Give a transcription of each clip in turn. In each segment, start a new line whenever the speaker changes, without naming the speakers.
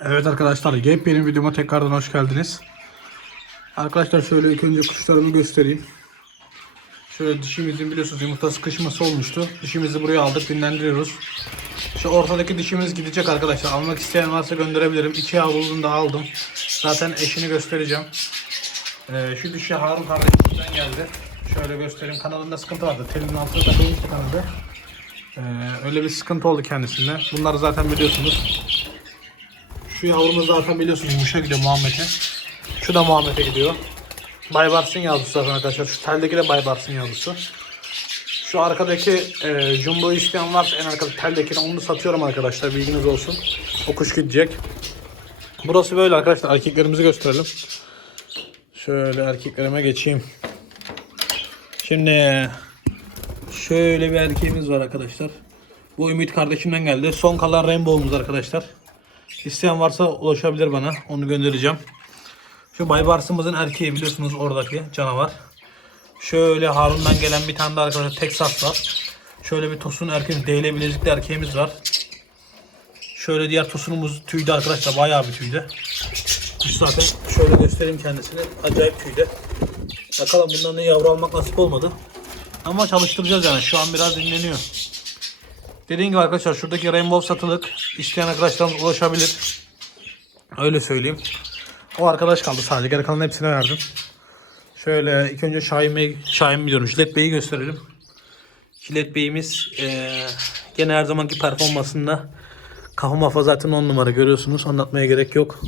Evet arkadaşlar yepyeni videoma tekrardan hoş geldiniz. Arkadaşlar şöyle ilk önce kuşlarımı göstereyim. Şöyle dişimizin biliyorsunuz yumurta sıkışması olmuştu. Dişimizi buraya aldık dinlendiriyoruz. Şu ortadaki dişimiz gidecek arkadaşlar. Almak isteyen varsa gönderebilirim. İki yavruluğunu da aldım. Zaten eşini göstereceğim. Ee, şu dişi Harun kardeşimden geldi. Şöyle göstereyim. Kanalında sıkıntı vardı. Telin altına takılmıştı kanadı. Ee, öyle bir sıkıntı oldu kendisinde. Bunları zaten biliyorsunuz. Şu yavrumuz zaten biliyorsunuz yumuşa gidiyor Muhammed'e. Şu da Muhammed'e gidiyor. Baybars'ın yavrusu zaten arkadaşlar. Şu teldeki de Baybars'ın yavrusu. Şu arkadaki e, jumbo isteyen varsa en arkada teldekini onu satıyorum arkadaşlar. Bilginiz olsun. O kuş gidecek. Burası böyle arkadaşlar. Erkeklerimizi gösterelim. Şöyle erkeklerime geçeyim. Şimdi şöyle bir erkeğimiz var arkadaşlar. Bu Ümit kardeşimden geldi. Son kalan Rainbow'umuz arkadaşlar. İsteyen varsa ulaşabilir bana. Onu göndereceğim. Şu Baybars'ımızın erkeği biliyorsunuz oradaki canavar. Şöyle Harun'dan gelen bir tane daha arkadaşlar Texas var. Şöyle bir Tosun erkeğimiz, DL bilezikli erkeğimiz var. Şöyle diğer Tosun'umuz tüydü arkadaşlar. Bayağı bir tüydü. Kuş zaten şöyle göstereyim kendisini. Acayip tüydü. Bakalım bundan da yavru almak nasip olmadı. Ama çalıştıracağız yani. Şu an biraz dinleniyor. Dediğim gibi arkadaşlar şuradaki Rainbow satılık. İsteyen arkadaşlarımız ulaşabilir. Öyle söyleyeyim. O arkadaş kaldı sadece. Geri kalan hepsine verdim. Şöyle ilk önce Şahin Bey, Şahin biliyorum. Jilet Bey'i gösterelim. Jilet Bey'imiz eee, gene her zamanki performansında kafa mafa zaten 10 numara görüyorsunuz. Anlatmaya gerek yok.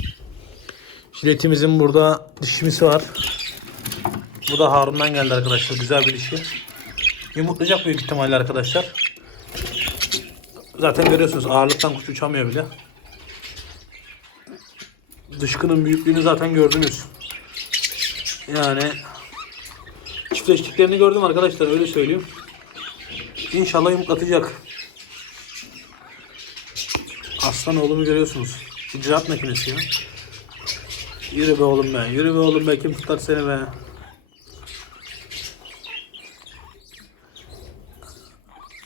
Jiletimizin burada dişimisi var. Bu da Harun'dan geldi arkadaşlar. Güzel bir dişi. Yumurtlayacak büyük ihtimalle arkadaşlar. Zaten görüyorsunuz ağırlıktan kuş uçamıyor bile. Dışkının büyüklüğünü zaten gördünüz. Yani çiftleştiklerini gördüm arkadaşlar öyle söyleyeyim. İnşallah yumurtlatacak. Aslan oğlumu görüyorsunuz. İcraat makinesi ya. Yürü be oğlum be. Yürü be oğlum be. Kim tutar seni be.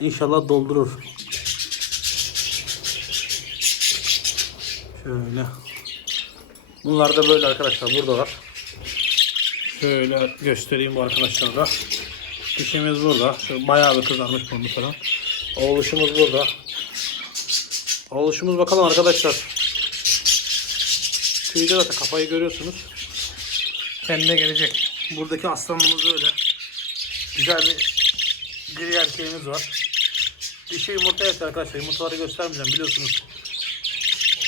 İnşallah doldurur. Şöyle. Bunlar da böyle arkadaşlar. Burada var. Şöyle göstereyim bu arkadaşlar da. Dişimiz burada. Şöyle bayağı bir kızarmış burnu falan. Oğluşumuz burada. Oğluşumuz bakalım arkadaşlar. Tüyde zaten kafayı görüyorsunuz. Kendine gelecek. Buradaki aslanımız öyle. Güzel bir gri erkeğimiz var. Dişi yumurta yatıyor arkadaşlar. Yumurtaları göstermeyeceğim biliyorsunuz.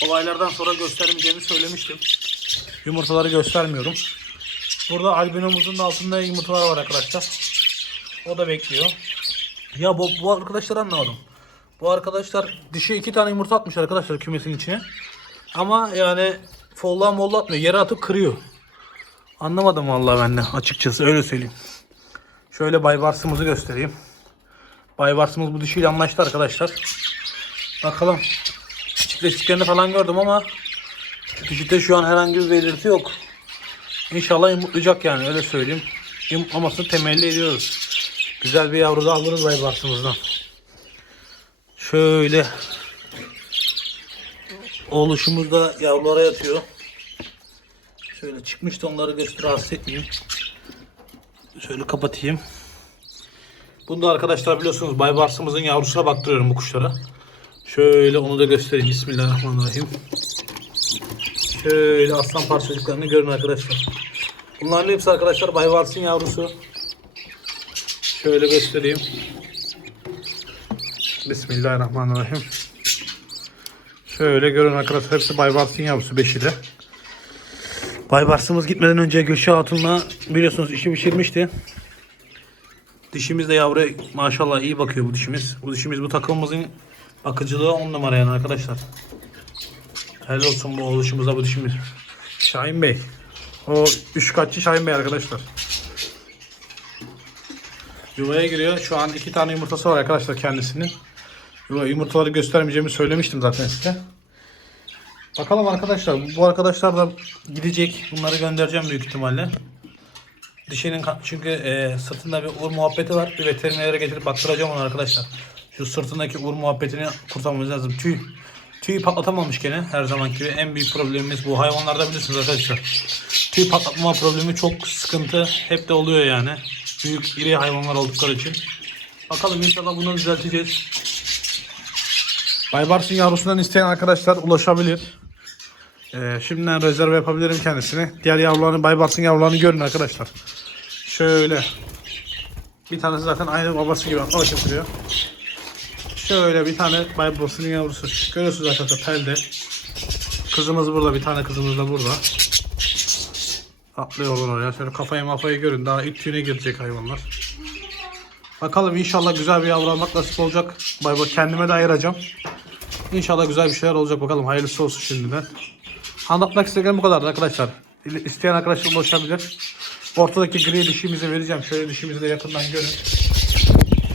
Olaylardan sonra göstermeyeceğimi söylemiştim. Yumurtaları göstermiyorum. Burada albinomuzun da altında yumurtalar var arkadaşlar. O da bekliyor. Ya bu, bu arkadaşlar anlamadım. Bu arkadaşlar dişi iki tane yumurta atmış arkadaşlar kümesin içine. Ama yani follan molla atmıyor. Yere atıp kırıyor. Anlamadım vallahi ben de açıkçası öyle söyleyeyim. Şöyle Baybars'ımızı göstereyim. Baybars'ımız bu dişiyle anlaştı arkadaşlar. Bakalım. Çiftleştiklerini falan gördüm ama dişide şu an herhangi bir belirti yok. İnşallah yumurtlayacak yani öyle söyleyeyim. Yumurtlamasını temelli ediyoruz. Güzel bir yavru da alırız Baybars'ımızdan. Şöyle Oğluşumuz da yavrulara yatıyor. Şöyle çıkmıştı onları göster rahatsız etmeyeyim. Şöyle kapatayım. Bunu da arkadaşlar biliyorsunuz Baybars'ımızın yavrusuna baktırıyorum bu kuşlara. Şöyle onu da göstereyim. Bismillahirrahmanirrahim. Şöyle aslan parçacıklarını görün arkadaşlar. Bunların hepsi arkadaşlar Baybars'ın yavrusu. Şöyle göstereyim. Bismillahirrahmanirrahim. Şöyle görün arkadaşlar hepsi Baybars'ın yavrusu beşi. Baybars'ımız gitmeden önce Gülşah Hatun'la biliyorsunuz işi pişirmişti. Dişimiz de yavruya maşallah iyi bakıyor bu dişimiz. Bu dişimiz bu takımımızın bakıcılığı on numara yani arkadaşlar. Helal olsun bu oluşumuza bu dişimiz. Şahin Bey. O üç katçı Şahin Bey arkadaşlar. Yuvaya giriyor. Şu an iki tane yumurtası var arkadaşlar kendisinin. Yumurtaları göstermeyeceğimi söylemiştim zaten size. Bakalım arkadaşlar. Bu arkadaşlar da gidecek. Bunları göndereceğim büyük ihtimalle. Dişinin çünkü e, sırtında bir muhabbeti var. Bir veterinere getirip baktıracağım onu arkadaşlar. Şu sırtındaki uğur muhabbetini kurtarmamız lazım. Tüy Tüy patlatamamış gene her zamanki gibi. En büyük problemimiz bu. Hayvanlarda bilirsiniz arkadaşlar. Tüy patlatma problemi çok sıkıntı. Hep de oluyor yani. Büyük iri hayvanlar oldukları için. Bakalım inşallah bunu düzelteceğiz. Baybars'ın yavrusundan isteyen arkadaşlar ulaşabilir. Ee, şimdiden rezerv yapabilirim kendisine. Diğer yavrularını, Baybars'ın yavrularını görün arkadaşlar. Şöyle. Bir tanesi zaten aynı babası gibi arkadaş yapıyor. Şöyle bir tane Baybars'ın yavrusu. Görüyorsunuz arkadaşlar pelde. Kızımız burada, bir tane kızımız da burada. Atlıyorlar oraya. Şöyle kafayı mafayı görün. Daha ilk tüyüne girecek hayvanlar. Bakalım inşallah güzel bir yavru almak nasip olacak. Bay bay kendime de ayıracağım. İnşallah güzel bir şeyler olacak bakalım. Hayırlısı olsun şimdiden. Anlatmak istediğim bu kadar arkadaşlar. İsteyen arkadaşlar ulaşabilir. Ortadaki gri dişimizi vereceğim. Şöyle dişimizi de yakından görün.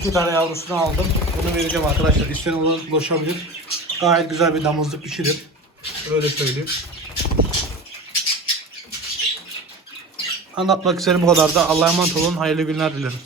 İki tane yavrusunu aldım. Bunu vereceğim arkadaşlar. İsteyen ulaşabilir. Gayet güzel bir damızlık dişidir. Öyle söyleyeyim. Anlatmak istedim bu kadar da. Allah'a emanet olun. Hayırlı günler dilerim.